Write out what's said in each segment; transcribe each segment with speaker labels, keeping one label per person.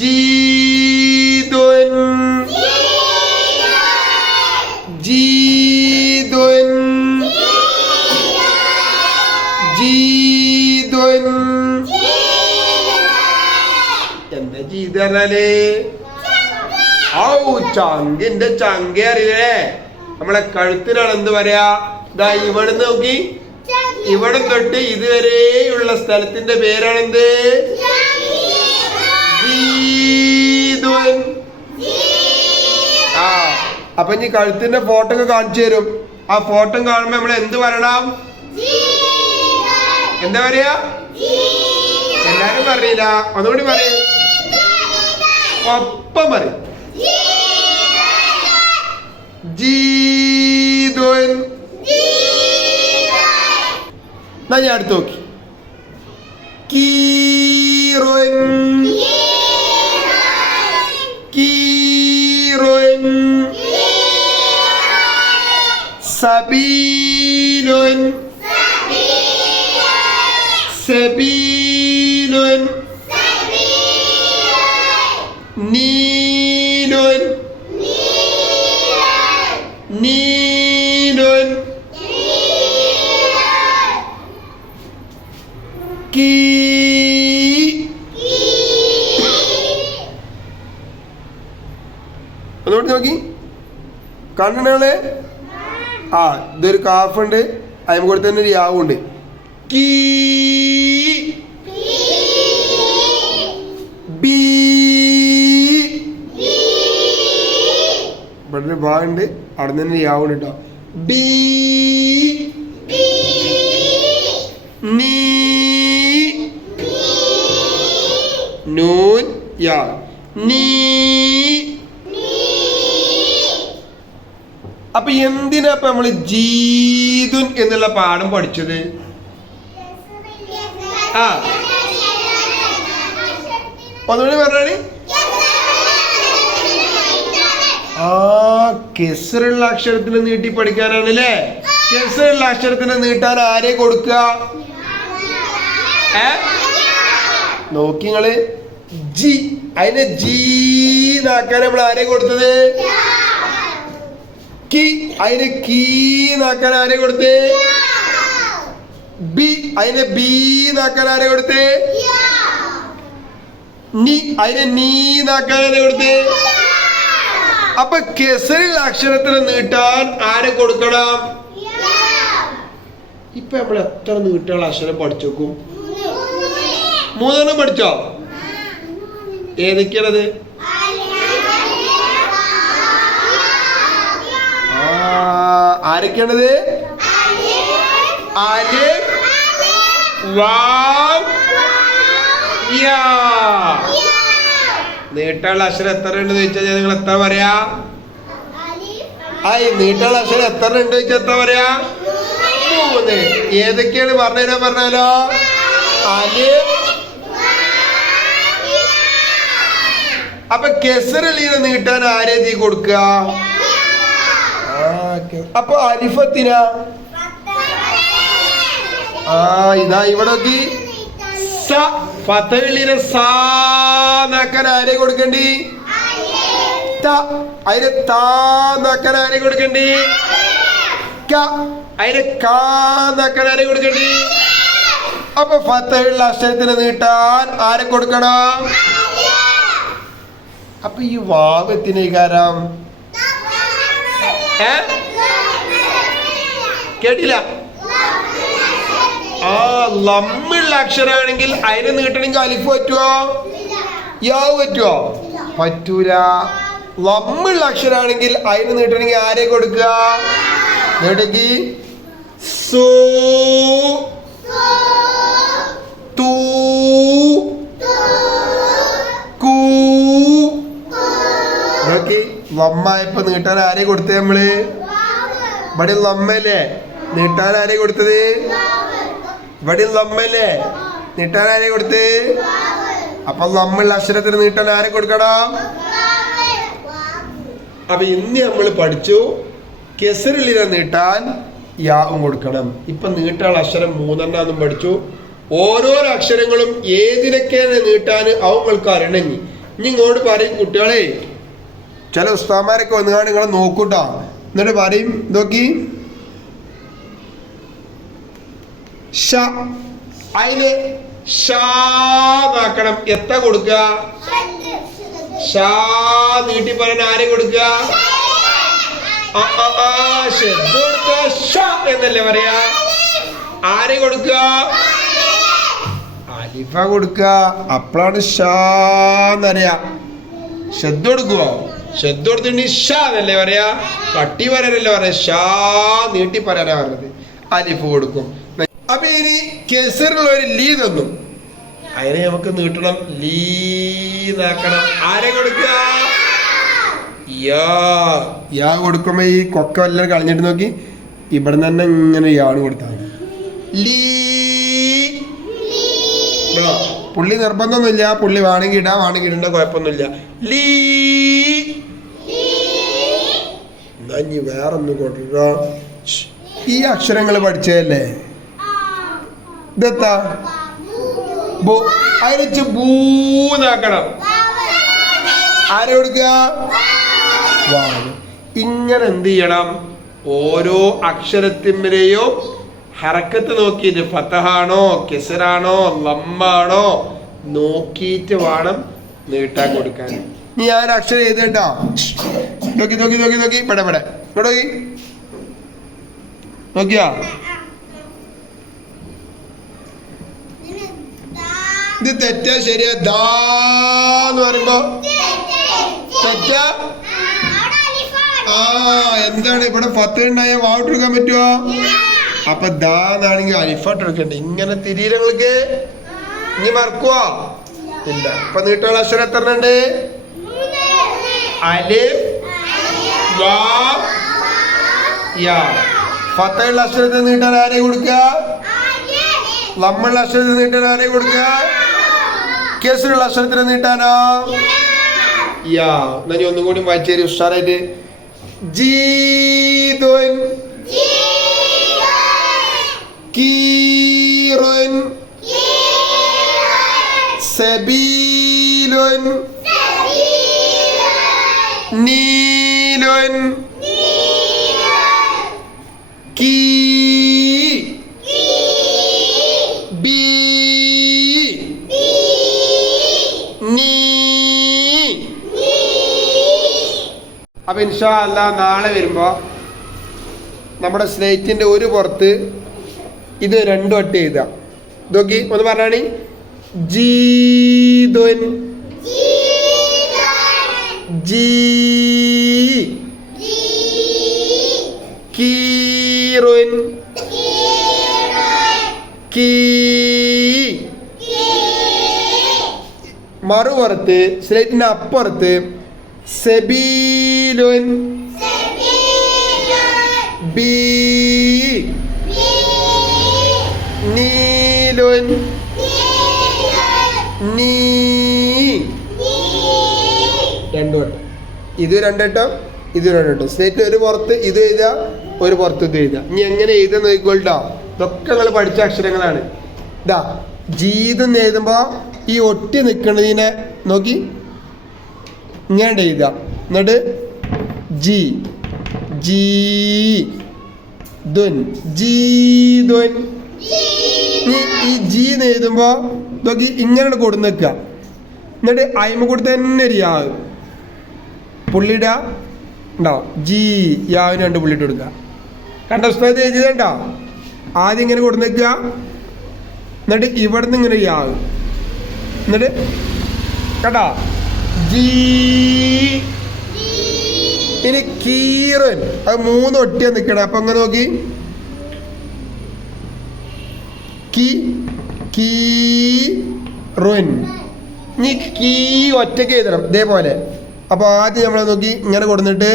Speaker 1: ജീദുൻ ജീദുൻ ജീദുൻ എന്താ ജീത് പറഞ്ഞാൽ ഔ ചങ്കിന്റെ ചങ്ക അറിയില്ലേ? നമ്മളെ കഴുത്തിനാണ് എന്ത് പറയാ? ഇതാ ഇവിടെ നോക്കി. ഇവിടെ തൊട്ട് ഇതുവരെയുള്ള സ്ഥലത്തിന്റെ പേരാണെന്ത്? ജീദുൻ ആ അപ്പൊ ഇനി കഴുത്തിന്റെ ഫോട്ടോ ഒക്കെ കാണിച്ചു തരും. ആ ഫോട്ടോ കാണുമ്പോ നമ്മൾ എന്ത് വരണം എന്താ പറയാ? എല്ലാരും പറയില്ല. ഒന്നുകൂടി പറയും. ഒപ്പം പറയും. എന്നാ ഞാൻ അടുത്ത് നോക്കി. കീറുൻ സബീലുൻ. سبيل نيل نيل കീ. ഒന്നുകൂടി കണ്ണുകളെ ആ ഇതൊരു കാഫുണ്ട്. അതിന് കൂടെ തന്നെ ഒരു യാവുണ്ട്. കീ. ബി. ഇവിടെ ഒരു ഭാഗമുണ്ട് അവിടെ തന്നെ യാവുണ്ട് കേട്ടോ. ബി. നീ. നൂൻ യാ. നീ. അപ്പൊ എന്തിനാ ഇപ്പൊ നമ്മൾ ജീതുൻ എന്നുള്ള പാഠം പഠിച്ചത്? ആ. ഒന്നുകൂടി പറഞ്ഞാണ് ആ കെസറുള്ള അക്ഷരത്തിന് നീട്ടി പഠിക്കാനാണ് അല്ലേ കെസറുള്ള അക്ഷരത്തിന് നീട്ടാൻ ആരെ കൊടുക്ക? ഏ? നോക്കിങ്ങൾ ജി. അതിനെ ജീന്നാക്കാൻ നമ്മൾ ആരെ കൊടുത്തത്? കി അതിന് കീന്നാക്കാൻ ആരെ കൊടുത്തേ? ബി അതിന് ബീന്നാക്കാൻ ആരെ കൊടുത്തേ? നീ നീന്നാക്കാൻ ആരെ കൊടുത്തേ? അപ്പൊ കെസറിൽ അക്ഷരത്തിന് നീട്ടാൻ ആരെ കൊടുക്കണം? ഇപ്പൊ നമ്മൾ എത്ര നീട്ടുകൾ അക്ഷരം പഠിച്ചു നോക്കും? മൂന്നെണ്ണം പഠിച്ചോ? ഏതൊക്കെയാണത്? ആരൊക്കെയാണത്? അലിഫ് വാവ്. യാ. നീട്ടുള്ള അക്ഷരം എത്ര ഉണ്ട് ചോദിച്ചാൽ നിങ്ങൾ എത്ര പറയാ? ആ നീട്ടുള്ള അക്ഷരം എത്ര ഉണ്ട് ചോദിച്ചാൽ എത്ര പറയാ? മൂന്ന്. ഏതൊക്കെയാണ് പറഞ്ഞുതരാൻ പറഞ്ഞാലോ? അലിഫ് അപ്പൊ കെസറലീന നീട്ടാൻ ആരെ തീ കൊടുക്കുക? അപ്പൊ അരിഫത്തിന? ആ ഇതാ ഇവിടെ നോക്കി. സ ഫതയിലിനെ ആരെ കൊടുക്കണ്ടി? അതിന് താന്നാക്കാൻ ആരെ കൊടുക്കണ്ടി? അതിന് കാന്നാക്കാൻ ആരെ കൊടുക്കണ്ടി? അപ്പൊ ഫതയുള്ള അക്ഷരത്തിന് നീട്ടാൻ ആരെ കൊടുക്കണം? അപ്പൊ ഈ വാവത്തിനേക്കാരം ഏ? കേട്ടില്ല? ആ ലമ്മുള്ള അക്ഷരാണെങ്കിൽ അതിന് നീട്ടണമെങ്കിൽ അലിഫ് പറ്റുമോ യാവ് പറ്റുമോ പറ്റൂല. ലമ്മുള്ള അക്ഷരാണെങ്കിൽ അതിന് നീട്ടണമെങ്കിൽ ആരെ കൊടുക്കുക നീട്ടെങ്കിൽ സൂ. കൂ. നീട്ടാൻ ആരെ കൊടുത്തേ നമ്മൾ? ഇവിടെ ലമ്മല്ലേ? നീട്ടാൻ ആരെ കൊടുത്തത്? ഇവിടെ ലമ്മല്ലേ? നീട്ടാൻ ആരെ കൊടുത്ത്? അപ്പൊ ലമ്മുള്ള അക്ഷരത്തിന് നീട്ടാൻ ആരെ കൊടുക്കണം? അപ്പൊ ഇന്ന് നമ്മൾ പഠിച്ചു കെസറിലിനെ നീട്ടാൻ യാവും കൊടുക്കണം. ഇപ്പൊ നീട്ടാനുള്ള അക്ഷരം മൂന്നെണ്ണാന്നും പഠിച്ചു. ഓരോരോ അക്ഷരങ്ങളും ഏതിനൊക്കെയാണ് നീട്ടാൻ അവങ്ങൾക്ക് അറിയണമെങ്കിൽ ഇനി ഇങ്ങോട്ട് പറയും കുട്ടികളെ. ചില ഉസ്താമാരൊക്കെ വന്നുകാണ് നിങ്ങളെ നോക്കൂട്ടോ. എന്നിട്ട് പറയും നോക്കി ഷ അതിന് ഷാന്നാക്കണം എത്ര കൊടുക്കുക ഷാ നീട്ടി പറയാൻ ആരെ കൊടുക്കുക എന്നല്ലേ പറയാ? ആരെ കൊടുക്കുക അലിഫ കൊടുക്കുക അപ്പോഴാണ് ഷാന്നറിയാ ശ്രദ്ധ കൊടുക്കുവോ? ശ്രദ്ധ കൊടുത്തിട്ട് ഷാ എന്നല്ലേ പറയാ? കട്ടി പറയാനല്ലേ പറയാ? ഷാ നീട്ടി പറയാനാ പറഞ്ഞത്. അലിഫ് കൊടുക്കും. അപ്പൊ ഇനി കെസറിലുള്ള ഒരു ലീ തന്നു. അതിനെ നമുക്ക് നീട്ടണം. ലീന്നാക്കണം ആരെ കൊടുക്കുക? യാ. യാ കൊടുക്കുമ്പോ ഈ കൊക്ക എല്ലാം കളഞ്ഞിട്ട് നോക്കി. ഇവിടെ തന്നെ ഇങ്ങനെ യാണ് കൊടുത്താൽ മതി. ലീ. പുള്ളി നിർബന്ധമൊന്നുമില്ല. പുള്ളി വേണമെങ്കിൽ ഇടാ വേണമെങ്കിൽ ഇടണ്ട കുഴപ്പമൊന്നുമില്ല. ലീ. എന്നാ ഇനി വേറൊന്നും കൊടുക്കുക ഈ അക്ഷരങ്ങൾ പഠിച്ചതല്ലേ? ഇതെത്താ ബോ മൂന്നാക്കണം ആരെ കൊടുക്കുക? ഇങ്ങനെ എന്ത് ചെയ്യണം? ഓരോ അക്ഷരത്തിന്മേലെയും ഹറക്കത്ത് നോക്കിയിട്ട് ഫത്തഹാണോ കെസറാണോ ലമ്മാണോ നോക്കിയിട്ട് വേണം നീട്ടാൻ കൊടുക്കാൻ. നീ ആ ഒരു അക്ഷരം എഴുതട്ടോ നോക്കി നോക്കി നോക്കി നോക്കി. പടപടെ നോക്കി. നോക്കിയാ? ഇത് തെറ്റാ ശരിയാ. ദാന്ന് പറയുമ്പോ തെറ്റാ? ആ എന്താണ് ഇവിടെ പത്ത് ഉണ്ടായ വാവിട്ട് എടുക്കാൻ പറ്റുമോ അപ്പൊ ദാന്നാണെങ്കിൽ അലിഫാട്ട് എടുക്കണ്ടേ ഇങ്ങനെ തിരീരങ്ങൾക്ക് നീ മറക്കുവോ? ഇല്ല. ഇപ്പൊ നീട്ടുള്ള അക്ഷരം എത്ര ഉണ്ട്? അലിഫ് വാ യാ. ഫത്തയുള്ള അക്ഷരത്തിൽ നീട്ടാൻ ആരെ കൊടുക്കുക? നമ്മളുടെ അക്ഷരത്തിൽ നീട്ടാൻ ആരെ കൊടുക്കുക? കേസിലുള്ള അക്ഷരത്തിന് നീട്ടാനോ? യാ എന്നാ ഞാൻ ഒന്നും കൂടി വായിച്ചു തരും ഉഷാറായിട്ട്. ജീതുൻ. കീറുൻ. സബീലുൻ. നീലുൻ. കീ അപ്പൊ ഇൻഷാ അല്ല നാളെ വരുമ്പോൾ നമ്മുടെ സ്ലേറ്റിന്റെ ഒരു പുറത്ത് ഇത് രണ്ടു വട്ടം എഴുതുക ഇതൊക്കെ ഒന്ന് പറഞ്ഞാണി? ജീതുൻ. ജീ. കീ. മറുപുറത്ത് സ്ലേറ്റിന്റെ അപ്പുറത്ത് സെബീലുൻ ബി നീലുൻ നീ രണ്ടു വട്ടം. ഇത് രണ്ടെട്ടം ഇത് രണ്ടെട്ടം സ്ലേറ്റ് ഒരു പുറത്ത് ഇത് എഴുതുക ഒരു പുറത്ത് ഇത് എഴുതുക. ഇനി എങ്ങനെ എഴുതാൻ നോക്കിക്കോട്ടോ ഇതൊക്കെ നിങ്ങൾ പഠിച്ച അക്ഷരങ്ങളാണ്. ഇതാ ജീതം എഴുതുമ്പോൾ ഈ ഒട്ടി നിൽക്കുന്നതിനെ നോക്കി. ഇങ്ങനെ എഴുതുക. എന്നിട്ട് ജി ജീ ദ്വൻ ജീ ദ്വൻ ഈ ജീ എന്ന് എഴുതുമ്പോൾ നോക്കി ഇങ്ങനെ കൊടുന്ന് നിൽക്കുക എന്നിട്ട് അയിമ കൊടുത്ത് തന്നെ ഒരു യാവ് പുള്ളിയുടെ ഉണ്ടോ ജി യാവിന് രണ്ട് പുള്ളിട്ട് കൊടുക്കുക. കണ്ട ഉസ്താദ് എഴുതിയതുണ്ടോ? ആദ്യം ഇങ്ങനെ കൊടുന്ന് നിൽക്കുക എന്നിട്ട് ഇവിടുന്ന് ഇങ്ങനെ യാവ് എന്നിട്ട് കേട്ടോ ജി ഇനി കീറൻ. അത് മൂന്ന് ഒട്ടിയാ നിൽക്കണം അപ്പൊ അങ്ങനെ നോക്കി. കീ ഇനി കീ ഒറ്റയ്ക്ക് എഴുതണം. ഇതേപോലെ. അപ്പോൾ ആദ്യം നമ്മൾ നോക്കി. ഇങ്ങനെ കൊടുത്തിട്ട്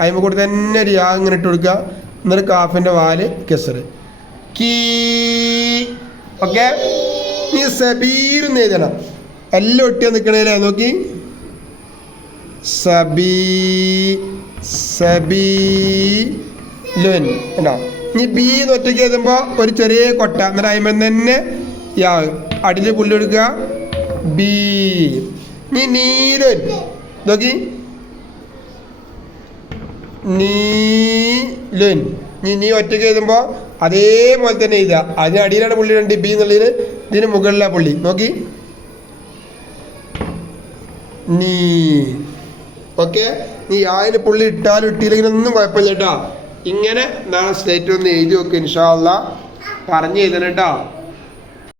Speaker 1: അതിമ കൊടുത്ത് തന്നെ ഒരു യാ ഇങ്ങനെ ഇട്ട് കൊടുക്കുക. എന്നിട്ട് കാഫിന്റെ വാൽ കെസർ. Key okay? സബീർ എഴുതണം. എല്ലാം ഒട്ടിയാ നിൽക്കണേലേ നോക്കി. സബീ സബി ലുൻ ഉണ്ടോ ഇനി ബി എന്ന് ഒറ്റയ്ക്ക് എഴുതുമ്പോൾ ഒരു ചെറിയ കൊട്ട. എന്നിട്ട് അയിമ തന്നെ യാ അടിയിൽ പുല്ലെടുക്കുക ബി. ഇനി നീലൻ. നോക്കി. നീലൻ. ഇനി നീ ഒറ്റയ്ക്ക് എഴുതുമ്പോൾ അതേപോലെ തന്നെ എഴുതുക. അതിന് അടിയിലാണ് പുള്ളി രണ്ട് ബി എന്നുള്ളതിന് ഇതിന് മുകളിലാണ് പുള്ളി. നോക്കി. നീ. ഓക്കെ? നീ ആയിന് പുള്ളി ഇട്ടാലും ഇട്ടില്ലെങ്കിലും ഒന്നും കുഴപ്പമില്ല കേട്ടോ. ഇങ്ങനെ നാളെ സ്റ്റേറ്റ് ഒന്ന് എഴുതി നോക്കുക ഇൻഷാല്ല പറഞ്ഞു എഴുതണം കേട്ടോ.